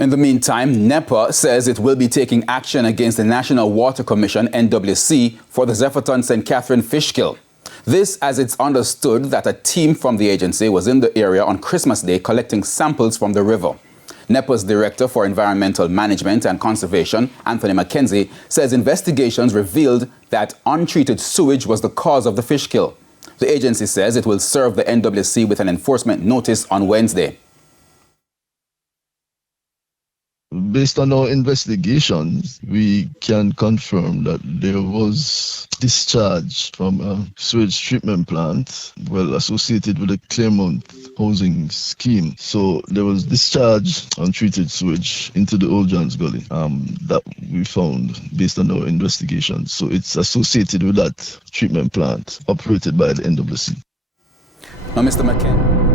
In the meantime, NEPA says it will be taking action against the National Water Commission, NWC, for the Zephyton St. Catherine fish kill. This as it's understood that a team from the agency was in the area on Christmas Day collecting samples from the river. NEPA's Director for Environmental Management and Conservation, Anthony McKenzie, says investigations revealed that untreated sewage was the cause of the fish kill. The agency says it will serve the NWC with an enforcement notice on Wednesday. Based on our investigations, we can confirm that there was discharge from a sewage treatment plant, well associated with the Claremont housing scheme. So there was discharge untreated sewage into the Old John's Gully that we found based on our investigations. So it's associated with that treatment plant operated by the NWC. Now, Mr. McKenzie.